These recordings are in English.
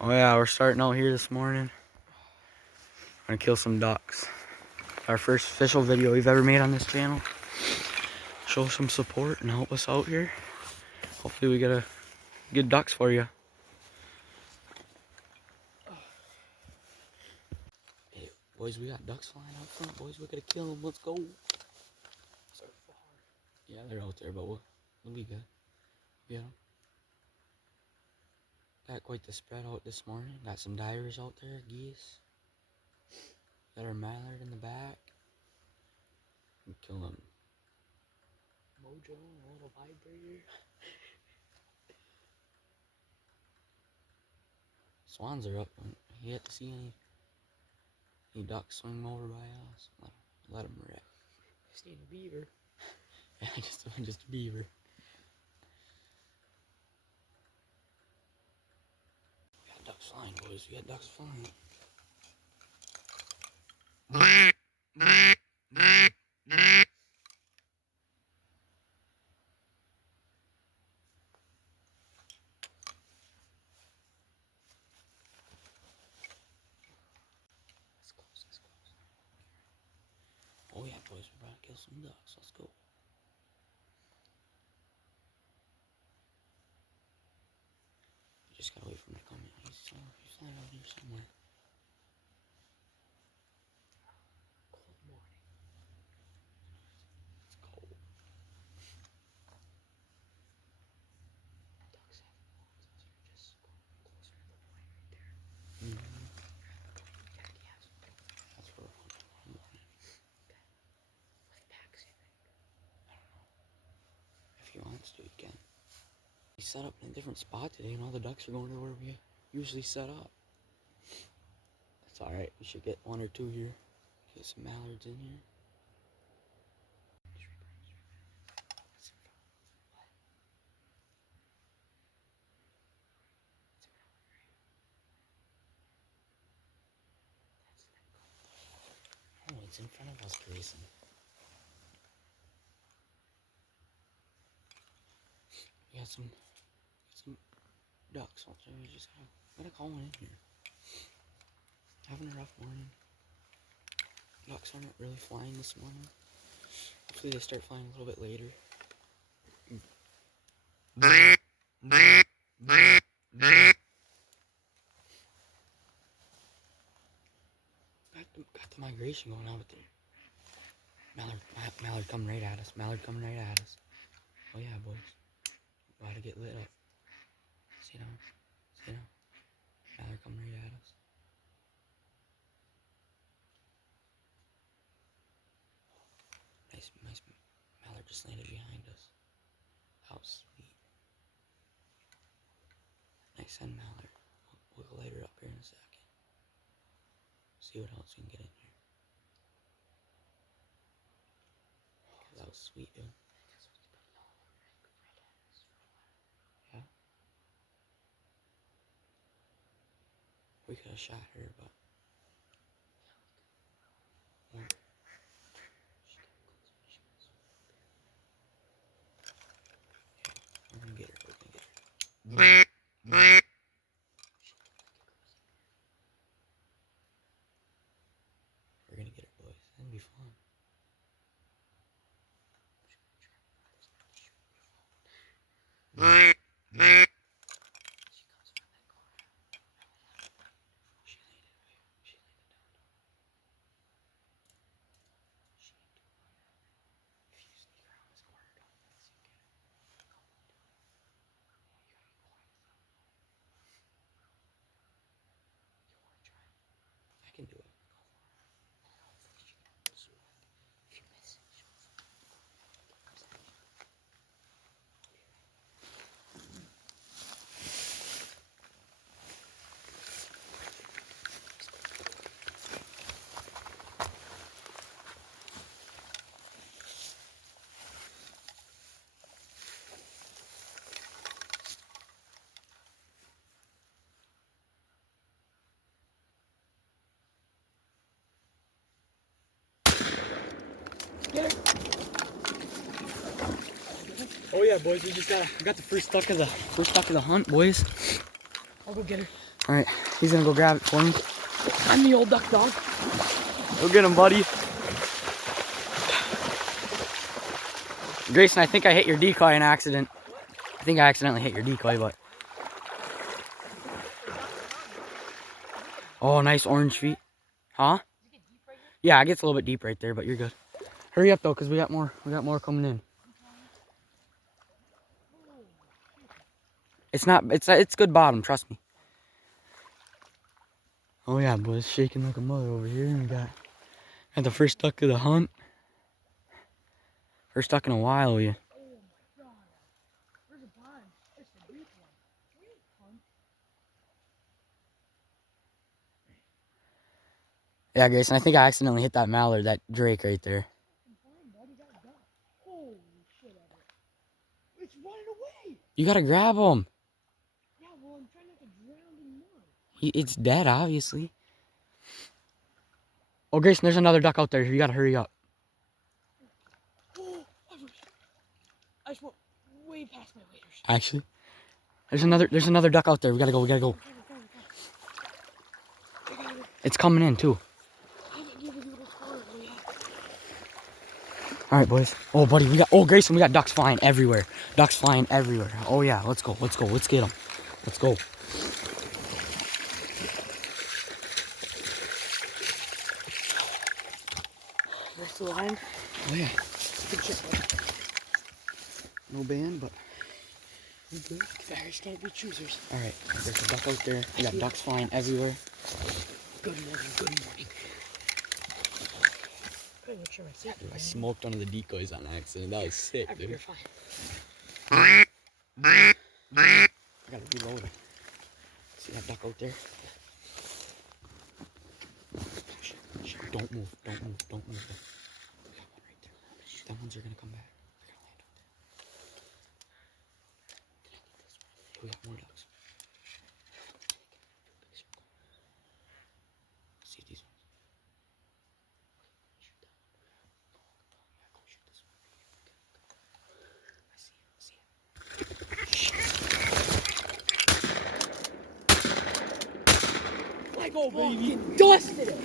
Oh yeah, we're starting out here this morning. Gonna kill some ducks. Our first official video we've ever made on this channel. Show some support and help us out here. Hopefully we get a good ducks for you. Hey boys, we got ducks flying out front. Boys, we're gonna kill them. Let's go. Yeah, they're out there, but we'll be good. Get them. Got quite the spread out this morning. Got some divers out there, geese. Got our mallard in the back. Kill them. Mojo, a little vibrator. Swans are up. You yet to see any ducks swing over by us? Let them wreck. Just need a beaver. Yeah, just a beaver. We got ducks flying, boys. We got ducks flying. That's close, that's close. Oh yeah, boys, we're about to kill some ducks. Let's go. We just gotta wait for him to come in. He's flying out here somewhere. Cold morning. It's cold. Ducks have horns, so you're just going closer to the point right there. Yes. That's where we're hunting. With packs, you think? I don't know. If he wants to, he can. He set up in a different spot today, and all the ducks are going to where we usually set up. That's alright. We should get one or two here. Get some mallards in here. Oh, it's in front of us, Grayson. We got some ducks out there. We just gotta call one in here. Having a rough morning. Ducks aren't really flying this morning. Hopefully they start flying a little bit later. Got the migration going on with there. Mallard coming right at us. Mallard coming right at us. Oh yeah, boys. About to get lit up. See now? See now? Mallard coming right at us. Nice mallard just landed behind us. How sweet. Nice send mallard. We'll light her up here in a second. See what else we can get in here. Oh, that was sweet, dude. Yeah. We could have shot her, but yeah. We're gonna get her. We're gonna get her. We're gonna get her, boys. It'll be fun. I can do it. Get her. Oh yeah, boys, we got the first duck of the hunt, boys. I'll go get her. Alright, he's gonna go grab it for me. I'm the old duck dog. Go get him, buddy. Grayson, I think I hit your decoy in accident. I think I accidentally hit your decoy, but... Oh, nice orange feet. Huh? Yeah, it gets a little bit deep right there, but you're good. Hurry up though, cause we got more coming in. It's good bottom, trust me. Oh yeah, boy, it's shaking like a mother over here. And we got the first duck of the hunt. First duck in a while, yeah. Oh my god. Where's the pond? It's the deep one. Yeah, Grayson, I think I accidentally hit that mallard, that drake right there. Holy shit, Everett. It's running away. You gotta grab him. Yeah, well, I'm trying not to drown in mud. It's dead, obviously. Oh, Grayson, there's another duck out there. You gotta hurry up. Oh, Everett. I just went way past my waders. Actually, there's another duck out there. We gotta go. It's coming in too. All right, boys. Oh, buddy, Grayson, we got ducks flying everywhere. Oh yeah, let's go. Let's get them. Let's go. Where's the line? Oh yeah. Good shit, buddy. No band, but You good? Bears can't be choosers. all right. There's a duck out there. We got ducks flying everywhere. Good morning. Gotta make sure my safety. I smoked one of the decoys on accident. That was sick, Everett, dude. you're fine. I gotta reload it. See that duck out there? Don't move. We got one right there. Them ones are gonna come back. They're gonna land out there. We got more ducks. See these ones. Go shoot this one. I see it. Let go, baby. Dusted it.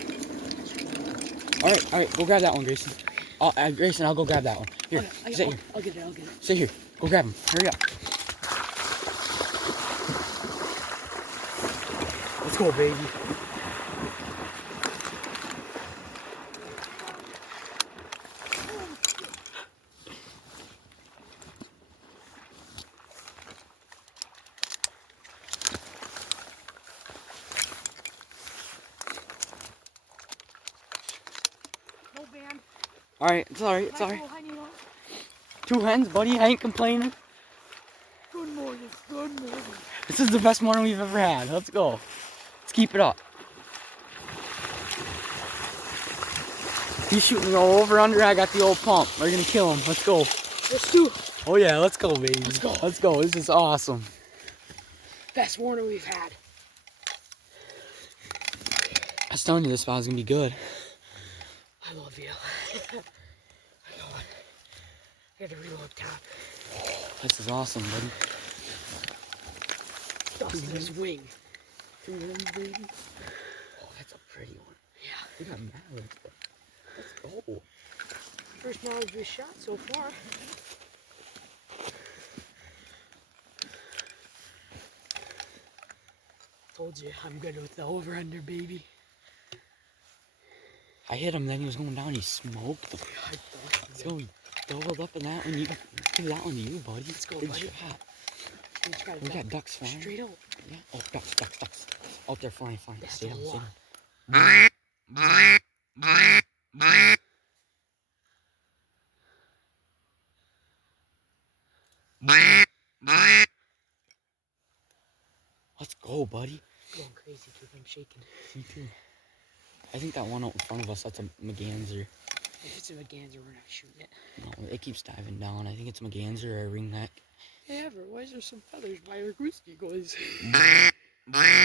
All right, go grab that one, Grayson. Grayson, I'll go grab that one. Here, sit here. I'll get it. Sit here. Go grab him. Hurry up. Let's go, baby. No band. All right, it's all right. I need one. 2 hens, buddy. I ain't complaining. Good morning. This is the best morning we've ever had. Let's go. Let's keep it up. He's shooting the over under. I got the old pump. We're gonna kill him. Let's go. Let's do it. Oh yeah, let's go, baby. Let's go. This is awesome. Best warning we've had. I was telling you this spot was gonna be good. I love you. I know it. I had to reload top. This is awesome, buddy. Dusted his wing. 2 hens, baby. Oh, that's a pretty one. Yeah. We got mallards, but let's go. First knowledge we shot so far. Told you I'm good with the over under, baby. I hit him, then he was going down. He smoked him. I thought So we doubled up in that one. You give that one to you, buddy. Let's go, Good buddy. shot. we We got ducks flying. straight out. Yeah. Oh, ducks. Out there flying. That's Stay a down, lot. Let's go, buddy. Going crazy, dude. I'm shaking. Me too. I think that one out in front of us, that's a Maganzer. If it's a Maganzer, we're not shooting it. No, it keeps diving down. I think it's a Maganzer or a ringneck. Hey, Everett, why is there some feathers by our goose decoys? I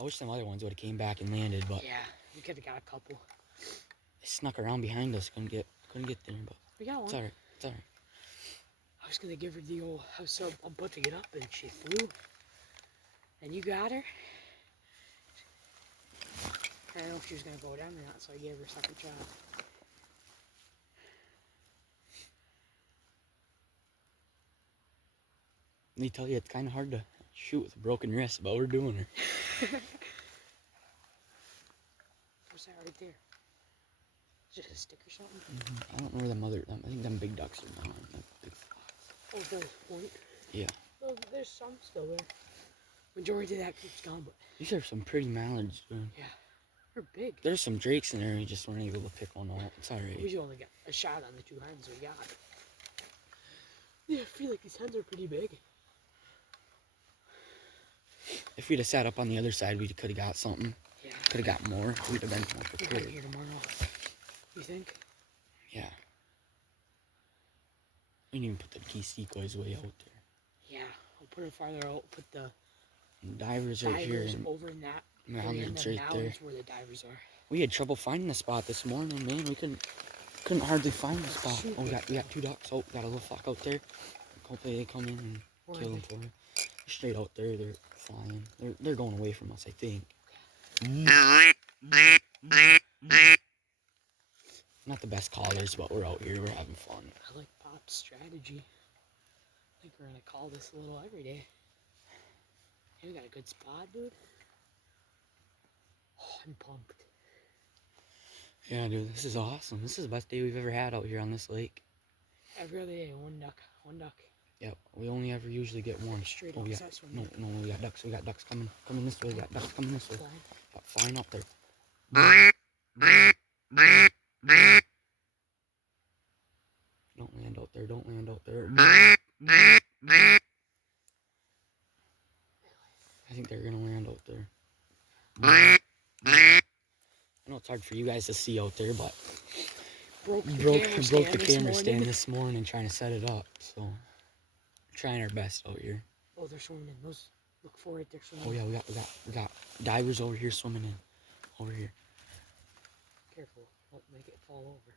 wish some other ones would have came back and landed, but Yeah, we could have got a couple. they snuck around behind us. Couldn't get there, but We got it's one. alright. I was gonna give her the old house up to get up, and she flew. And you got her? I don't know if she was going to go down or not, so I gave her a second shot. They tell you it's kind of hard to shoot with a broken wrist, but we're doing her. What's that right there? Just a stick or something? I don't know where the mother. I think them big ducks are gone. Oh, there's point. Yeah. Well, there's some still there. Majority of that group's gone, but These are some pretty mallards, dude. yeah, they're big. There's some drakes in there. We just weren't able to pick one out. It's alright. We only got a shot on the 2 hens we got. Yeah, I feel like these hens are pretty big. If we'd have sat up on the other side, we could have got something. Yeah. Could have got more. We'd have been more We're prepared. here tomorrow. You think? Yeah. We didn't even put the geese decoys way out there. Yeah, I'll put it farther out. Put the And divers right here. divers And over in that. mallards and right there. mallards where the divers are. We had trouble finding the spot this morning, man. We couldn't hardly find the spot. Shoot. Oh, we got 2 ducks. Oh, got a little flock out there. Hopefully they come in and Where kill are them for us. Straight out there, they're flying. They're going away from us, I think. Not the best callers, but we're out here. We're having fun. I like Pop's strategy. I think we're gonna call this a little every day. Hey, we got a good spot, dude. Oh, I'm pumped. Yeah, dude, this is awesome. This is the best day we've ever had out here on this lake. Every other day, one duck, one duck. Yep, we only ever usually get one. Straight Oh, up yeah. this one. No, we got ducks. We got ducks coming this way. We got ducks coming this way. Flying. Got flying up there. Don't land out there. Don't land out there. I think they're gonna land out there. I know it's hard for you guys to see out there, but Broke the broke the camera morning. stand this morning trying to set it up. So we're trying our best out here. Oh, they're swimming in. Those, look for it. They're swimming. Oh yeah, we got divers over here swimming in. Over here. Careful. Don't make it fall over.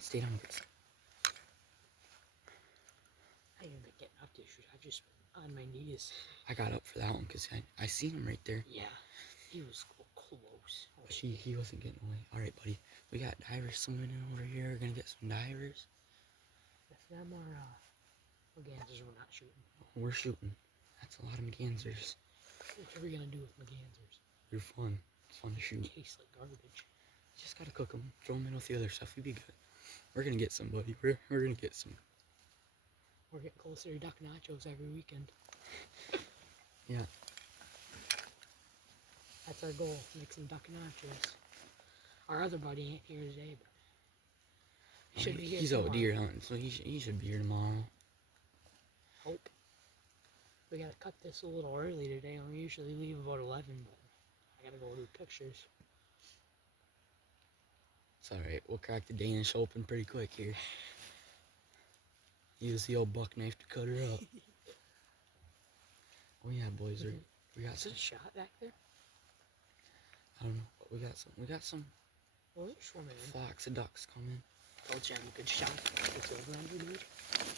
Stay down, Chris. I ain't even been getting up to shoot. I've just been on my knees. I got up for that one because I seen him right there. Yeah, he was close. Oh, He wasn't getting away. All right, buddy. We got divers swimming in over here. We're gonna get some divers. if them are Mergansers, we're not shooting. We're shooting. That's a lot of Mergansers. What are we gonna do with Mergansers? They're fun. It's fun to shoot. Tastes like garbage. Just gotta cook them. Throw them in with the other stuff. We'd be good. We're gonna get some, buddy. We're gonna get some. We're getting closer to duck nachos every weekend. Yeah. That's our goal, make some duck nachos. Our other buddy ain't here today, but he should be here He's out tomorrow. deer hunting, so he should be here tomorrow. Hope. We gotta cut this a little early today. We usually leave about 11, but I gotta go do pictures. It's alright. We'll crack the Danish open pretty quick here. Use the old buck knife to cut her up. Oh yeah, boys. We got Is some. it a shot back there? I don't know, but we got some Well, they're swimming in. flocks of ducks coming. Told you I'm a good shot. It's over under, dude.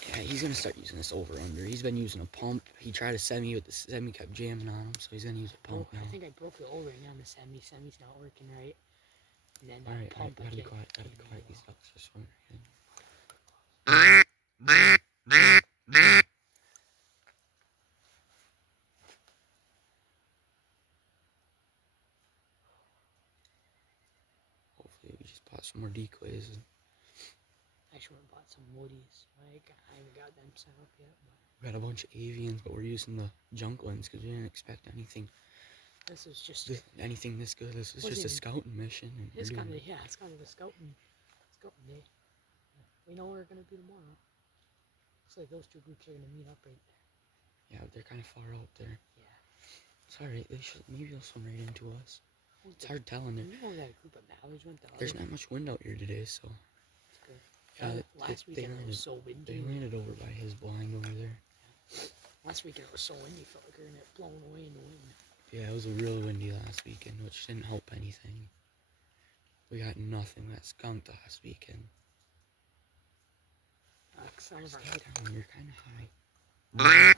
Yeah, he's gonna start using this over under. He's been using a pump. He tried a semi, but the semi kept jamming on him, so he's gonna use a pump now. I think I broke the O-ring on the semi. Semi's not working right. And then All right, pump, gotta I be can't- quiet. Gotta be can't quiet. do These well. ducks are swimming right in. Hopefully, we just bought some more decoys. And I should have bought some woodies. I haven't got them set up yet, but we got a bunch of avians, but we're using the junk ones because we didn't expect anything. this is just Anything this good. This is Wasn't just a even- scouting mission. And it's we're kind doing of it's kind of a scouting day. We know where we're gonna be tomorrow. Looks like those two groups are gonna meet up right there. Yeah, they're kind of far out there. Yeah. It's alright. Maybe they'll swim right into us. Who's It's the- hard telling. You know where that group of mallards went? There's not much wind out here today, so It's good. Yeah, Last they weekend it landed- was so windy. they landed over by his blind over there. Last weekend it was so windy, felt like we were gonna get blown away in the wind. Yeah, it was a real windy last weekend, which didn't help anything. We got nothing. We got skunked last weekend. Some of our Stay down. You're kind of high. Also,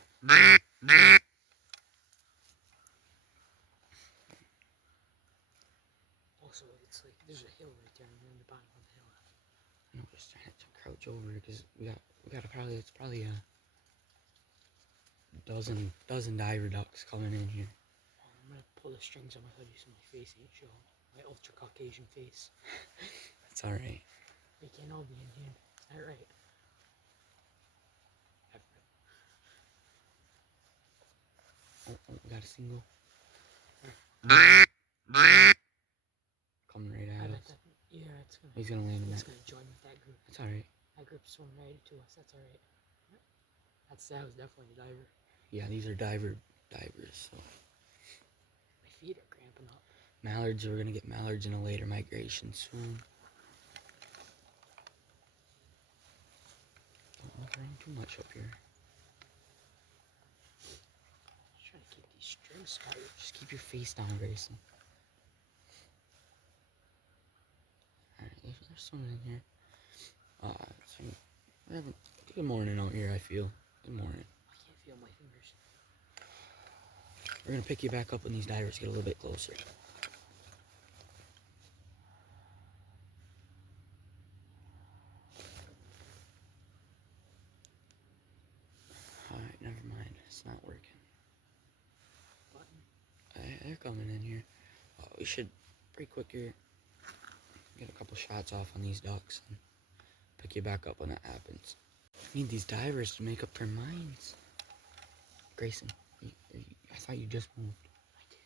it's like there's a hill right there, and we're in the bottom of the hill. I know, just trying to crouch over because it's probably a dozen diver ducks coming in here. Oh, I'm gonna pull the strings on my hoodie so my face ain't show. My ultra Caucasian face. That's all right. They can't all be in here. Is that right? Oh, we got a single. Coming right I at bet us. that. Yeah, it's gonna. He's gonna land in It's that. gonna join with that group. That's all right. That group's swimming right to us. That's all right. That was definitely a diver. Yeah, these are divers. So My feet are cramping up. mallards, we're gonna get mallards in a later migration soon. Don't look around too much up here. Just trying to keep these strings tight. Just keep your face down, Grayson. Alright, there's someone in here. So we're having good morning out here, I feel. Good morning. I can't feel my fingers. We're gonna pick you back up when these divers get a little bit closer. Alright, never mind. It's not working. Button. They're coming in here. We should pretty quick here get a couple shots off on these ducks and pick you back up when that happens. I need these divers to make up their minds. Grayson, I thought you just moved. I did.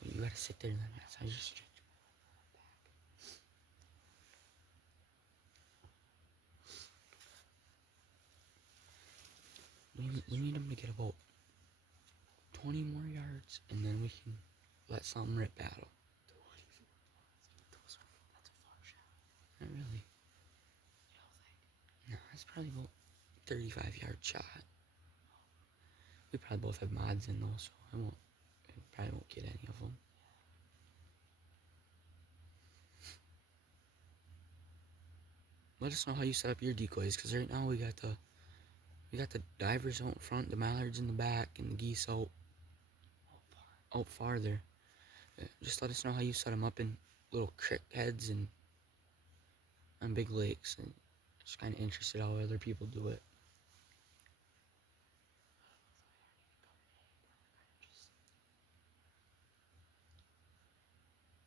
Well, you gotta sit there then. That's how you stretch. We need them to get about 20 more yards, and then we can let something rip battle. That's a far shot. Not really. You don't think? No, that's probably about 35-yard shot. We probably both have mods in those, so I probably won't get any of them. Let us know how you set up your decoys, because right now we got the divers out in front, the mallards in the back, and the geese out farther. Just let us know how you set them up in little creek heads and on big lakes. And just kind of interested how other people do it.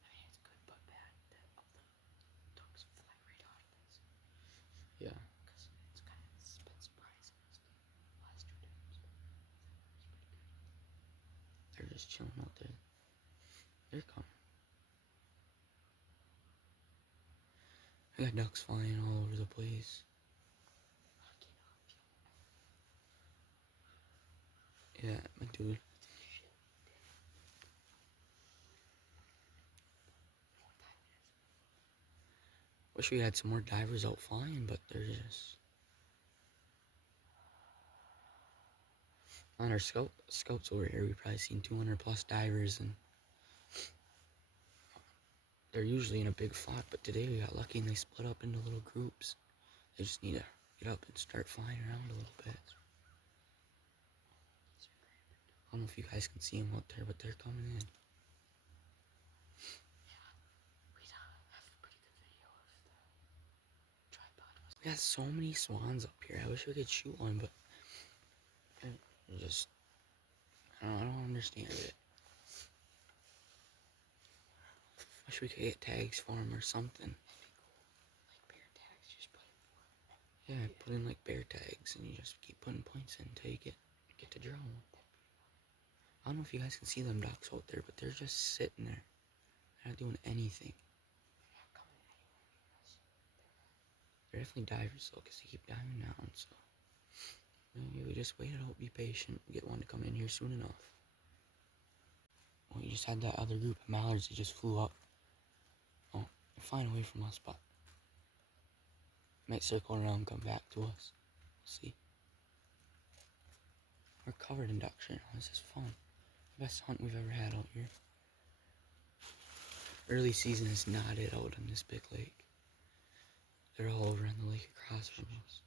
It's good but bad that all the ducks fly right out of this. Yeah. Because it's been surprising us the last 2 times. They're just chilling out there. They're coming. I got ducks flying all over the place. Yeah, my dude. Wish we had some more divers out flying, but they're just on our scouts over here. We've probably seen 200 plus divers, and they're usually in a big flock. But today we got lucky and they split up into little groups. They just need to get up and start flying around a little bit. I don't know if you guys can see them out there, but they're coming in. We got so many swans up here. I wish we could shoot one, but I don't understand it. Wish we could get tags for them or something. Like bear tags, just put in for them. Yeah, put in like bear tags, and you just keep putting points in until you get to draw one. I don't know if you guys can see them ducks out there, but they're just sitting there. They're not doing anything. They're not coming anywhere near us. They're definitely divers though, because they keep diving down, so maybe we just wait it out, be patient, get one to come in here soon enough. Well, we just had that other group of mallards that just flew up. Oh, they're flying away from us, but might circle around and come back to us. We'll see. We're covered in ducks right now. This is fun. Best hunt we've ever had out here. Early season is not it out on this big lake. They're all over on the lake across from us.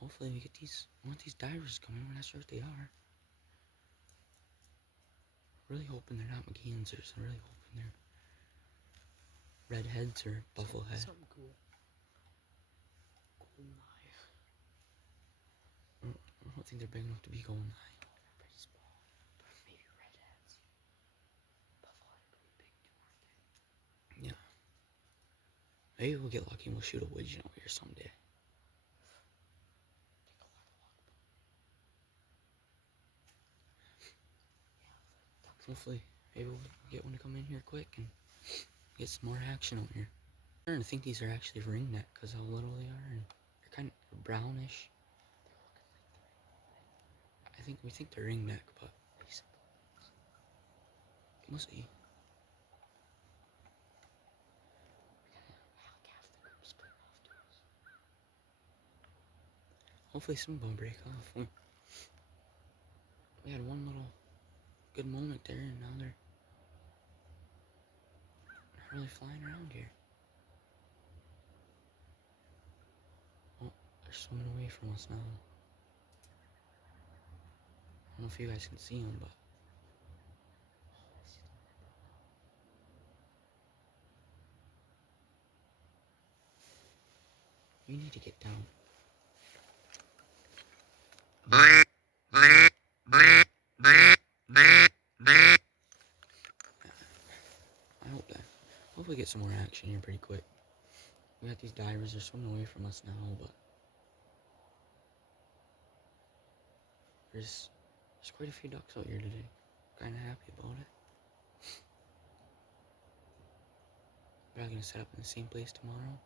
hopefully we get these. I want these divers coming. We're not sure what they are. Really hoping they're not McGansers. I'm really hoping they're redheads or bufflehead. Something cool. Golden eye. I don't think they're big enough to be golden eye. They're pretty small. But maybe redheads. Bufflehead are pretty big too, aren't they? Yeah. Maybe we'll get lucky and we'll shoot a widgeon out here someday. Hopefully, maybe we'll get one to come in here quick and get some more action out here. I'm starting to think these are actually ringneck because how little they are and they're kind of brownish. We think they're ringneck, but we'll see. Hopefully some will break off. We had one little good moment there and now they're not really flying around here. Oh, they're swimming away from us now. I don't know if you guys can see them, but you need to get down. I hope we get some more action here pretty quick. We got these divers, they're swimming away from us now, but there's quite a few ducks out here today. Kinda happy about it. Probably gonna set up in the same place tomorrow.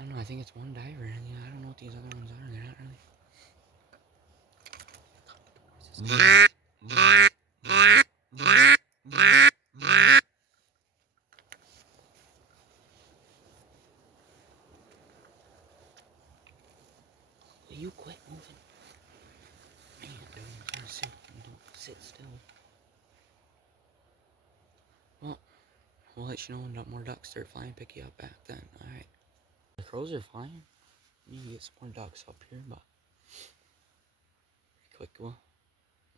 I don't know, I think it's one diver, and I don't know what these other ones are. They're not really. Will you quit moving? Man, dude, I'm trying to sit still. Well, we'll let you know when more ducks start flying, pick you up back then. Alright. The crows are flying. We need to get some more ducks up here, but quick, we'll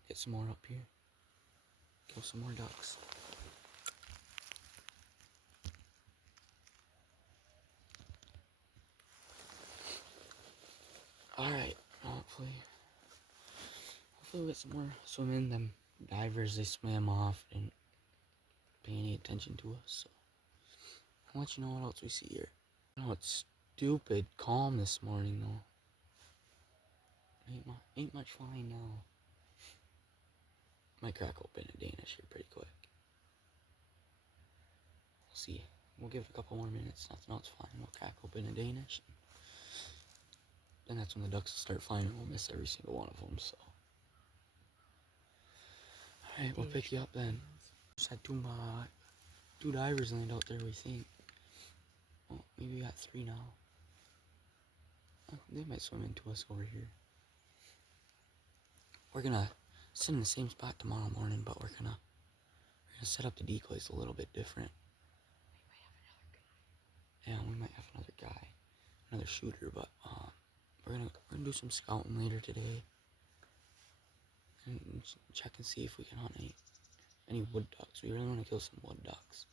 get some more up here. Kill some more ducks. Alright, hopefully we'll get some more swimming. Them divers, they swam off and pay any attention to us, so I'll let you know what else we see here. Oh, it's stupid calm this morning though. Ain't much flying now. Might crack open a Danish here pretty quick. We'll see. We'll give it a couple more minutes. Nothing else flying. We'll crack open a Danish. Then that's when the ducks will start flying and we'll miss every single one of them, so. Alright, we'll pick you up then. Just had two divers land out there, we think. Well, maybe we got three now. Oh, they might swim into us over here. We're gonna sit in the same spot tomorrow morning, but we're gonna set up the decoys a little bit different. Yeah, we might have another guy, another shooter, but we're gonna do some scouting later today and check and see if we can hunt any wood ducks. We really want to kill some wood ducks.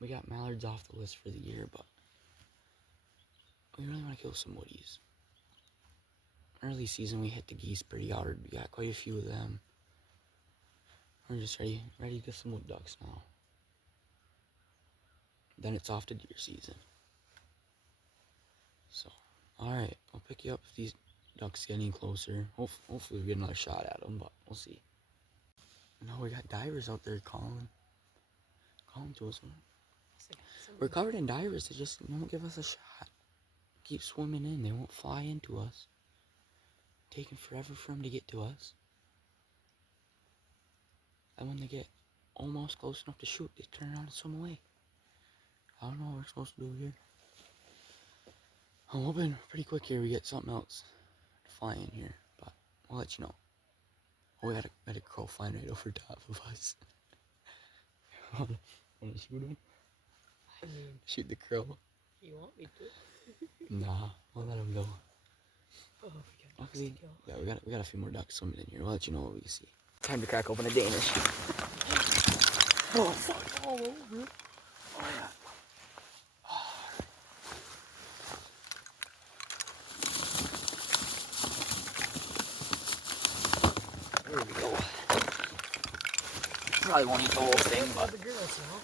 We got mallards off the list for the year, but we really want to kill some woodies. Early season, we hit the geese pretty hard. We got quite a few of them. We're just ready to get some wood ducks now. Then it's off to deer season. So, alright, I'll pick you up if these ducks get any closer. Hopefully we get another shot at them, but we'll see. No, we got divers out there calling to us. We're covered in divers. They just won't give us a shot. Keep swimming in. They won't fly into us. Taking forever for them to get to us. And when they get almost close enough to shoot, they turn around and swim away. I don't know what we're supposed to do here. I'm hoping pretty quick here we get something else to fly in here, but I'll let you know. Oh, we had a crow flying right over top of us. Wanna shoot him? I mean, Shoot the crow? you want me to? Nah, we'll let him go. Oh, we got ducks Luckily, to kill. yeah, we got a few more ducks swimming in here. We'll let you know what we see. Time to crack open a Danish. Oh fuck! All over. Oh yeah. There we go. Probably won't eat the whole thing, All but the girls now.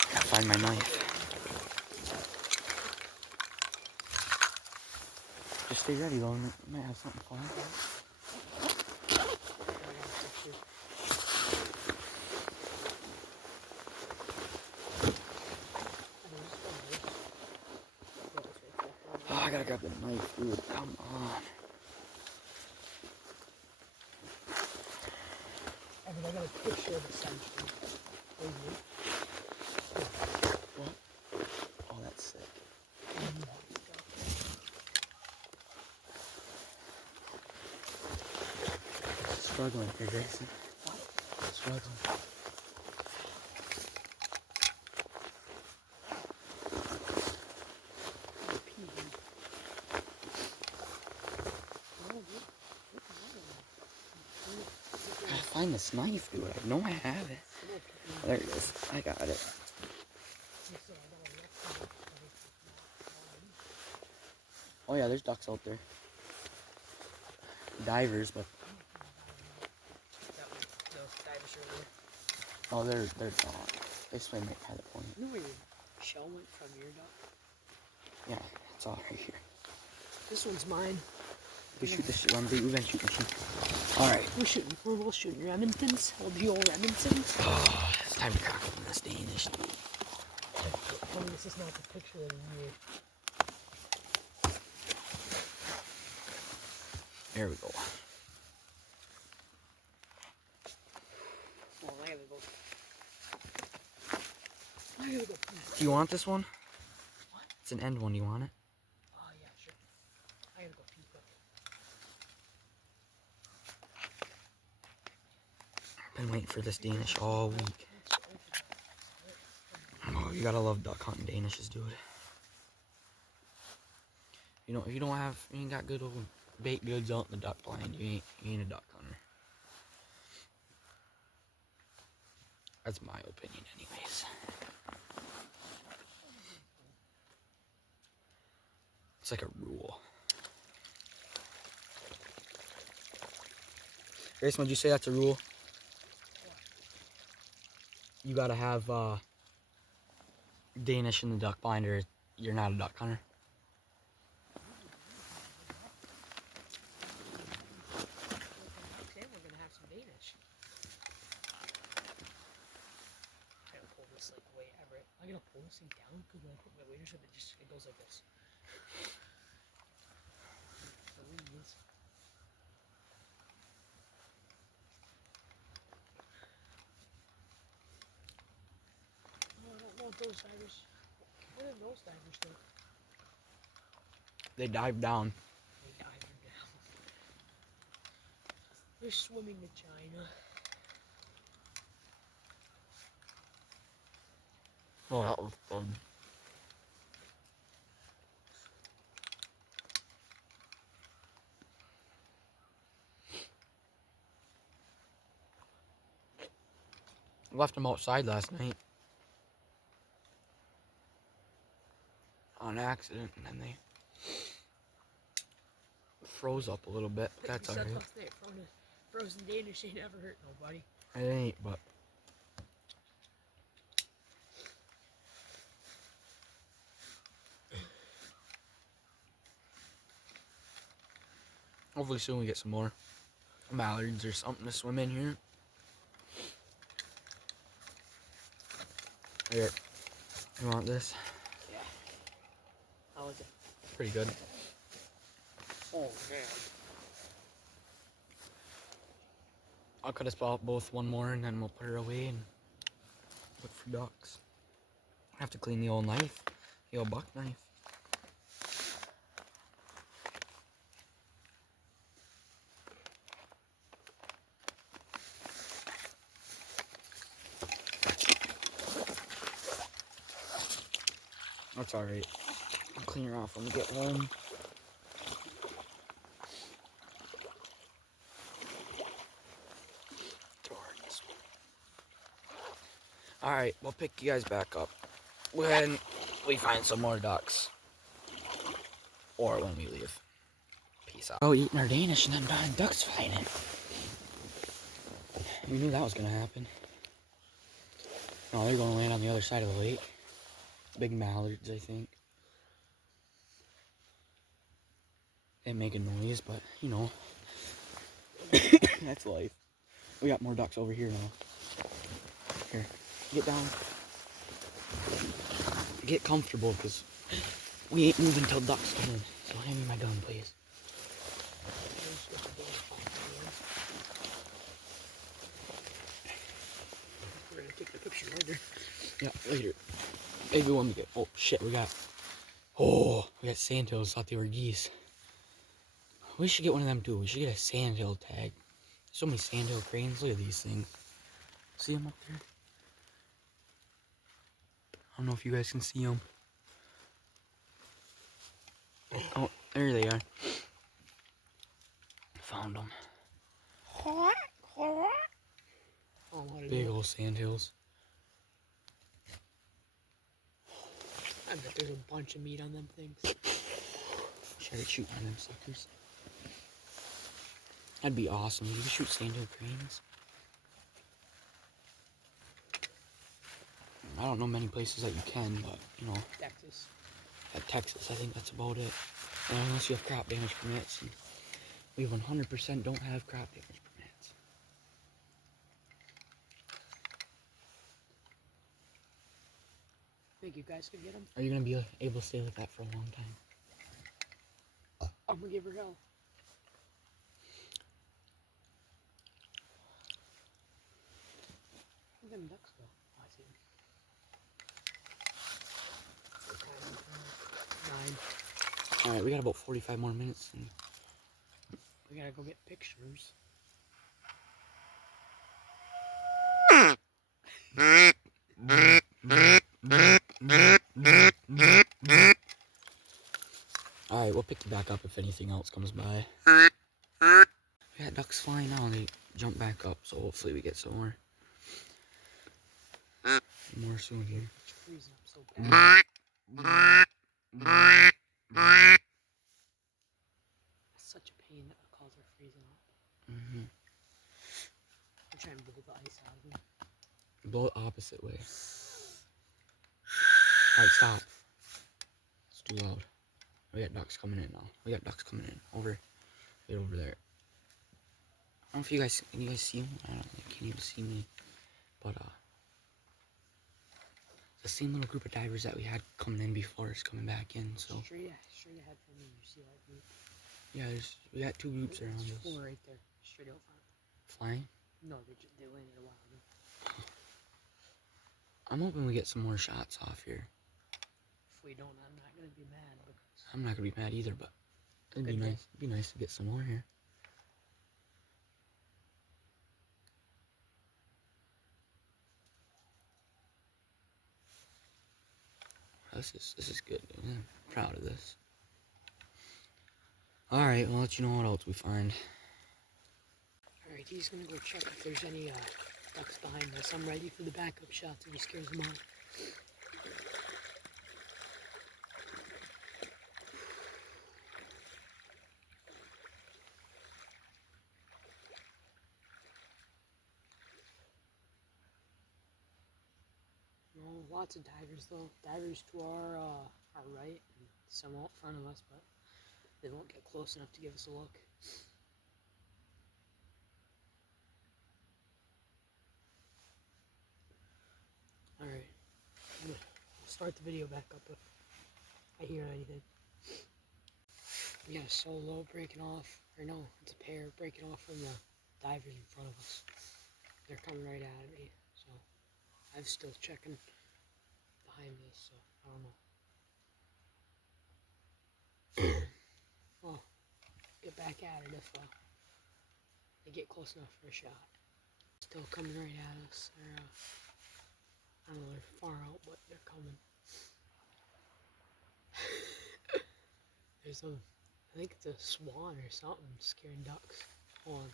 I gotta find my knife. Just stay ready though, we might have something fun. Oh, I gotta grab the knife, dude. Come on. I mean, I got a picture of the century. What? Oh, that's sick. Struggling here, Grayson. Struggling. I gotta find this knife, dude. I know I have it. Oh, there it is. I got it. Oh yeah, there's ducks out there. Divers, but oh, they're gone. They swim right by the point. You know where your shell went from your duck? Yeah, it's all right here. This one's mine. We shoot this one. We've been shooting. All right. We're both shooting Remingtons. Old the old Remingtons. Oh, it's time to crack open this Danish. Tell me this is not the picture of the year. There we go. Well, I gotta go. I gotta go. Do you want this one? What? It's an end one. Do you want it? Oh, yeah, sure. I gotta go pee quick. Been waiting for this Danish all week. Oh, you gotta love duck hunting Danishes, dude. You know, if you ain't got good old bait goods out in the duck blind, you ain't a duck hunter. That's my opinion, anyways. It's like a rule. Grayson, would you say that's a rule? You gotta have Danish in the duck blind, or you're not a duck hunter. We're gonna have some Danish. I gotta pull this like way Everett. I gotta pull this thing down because when I put my waders up, it goes like this. Please. Oh, I don't want those divers. What are those divers do? They dive down. They dive down. They're swimming to China. Oh, that was fun. Left them outside last night on accident, and then they froze up a little bit, but that's alright. Frozen Danish ain't never hurt nobody. It ain't, but hopefully soon we get some more mallards or something to swim in here. Here, you want this? Yeah. How is it? Pretty good. Oh man. I'll cut us both one more and then we'll put her away and look for ducks. I have to clean the old knife, the old buck knife. That's alright. I'll clean her off when we get home. Throw her in this one. Alright, we'll pick you guys back up when we find some more ducks. Or when we leave. Peace out. Oh, eating our Danish and then darn ducks flying in. We knew that was gonna happen. No, they're gonna land on the other side of the lake. Big mallards, I think. They make a noise, but you know, that's life. We got more ducks over here now. Here, get down. Get comfortable, because we ain't moving till ducks come in. So hand me my gun, please. We're gonna take the picture later. Yeah, later. Maybe when we get. Oh shit, we got sandhills. Thought they were geese. We should get one of them too. We should get a sandhill tag. So many sandhill cranes. Look at these things. See them up there? I don't know if you guys can see them. Oh, there they are. Found them. Big old sandhills. I bet there's a bunch of meat on them things. Should I shoot one of them suckers? That'd be awesome. You can shoot sandhill cranes. I don't know many places that you can, but you know. Texas. At Texas, I think that's about it. And unless you have crop damage permits. And we 100% don't have crop damage permits. Think you guys could get them? Are you going to be able to stay like that for a long time? I'm gonna give her hell. Where them ducks go? Oh, I see them. 9. Alright, we got about 45 more minutes. And We gotta go get pictures. alright, we'll pick you back up if anything else comes by. We got ducks flying now and they jump back up, so hopefully we get some more. More soon here. It's freezing up so bad. It's such a pain that the calls are freezing up. Mm-hmm. I'm trying to blow the ice out of them. Blow it opposite way. Alright, stop. It's too loud. We got ducks coming in now. We got ducks coming in. Over. Get over there. I don't know if you guys see them. I don't think you can even see me. But the same little group of divers that we had coming in before is coming back in. So Straight ahead from me, you see that group? yeah, we got two groups around There's us. 4 right there, straight out front. Flying. No, they landed a while ago. I'm hoping we get some more shots off here. If we don't, I'm not gonna be mad because I'm not gonna be mad either, but it'd be Good nice. day. It'd be nice to get some more here. This is good. I'm proud of this. All right, I'll let you know what else we find. Alright, he's gonna go check if there's any ducks behind us. I'm ready for the backup shots if he scares them off. No, lots of divers though. Divers to our right and some out front of us, but they won't get close enough to give us a look. Alright, I'm gonna start the video back up if I hear anything. We got a solo breaking off, or no, it's a pair breaking off from the divers in front of us. They're coming right at me, so I'm still checking behind us, so I don't know. Well, get back at it if they get close enough for a shot. Still coming right at us. They're, I don't know, they're far out, but they're coming. There's a, I think it's a swan or something scaring ducks. Hold on.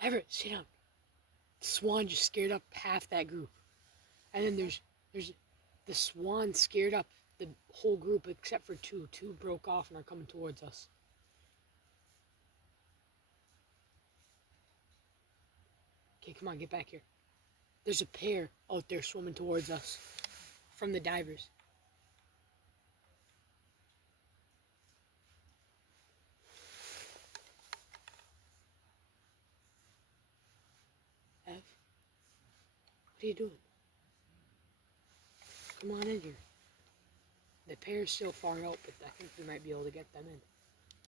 Everett, sit down. The swan just scared up half that group. And then there's the swan scared up the whole group except for two. Two broke off and are coming towards us. Okay, come on, get back here. There's a pair out there swimming towards us from the divers. Ev, what are you doing? Come on in here. The pair's still far out, but I think we might be able to get them in.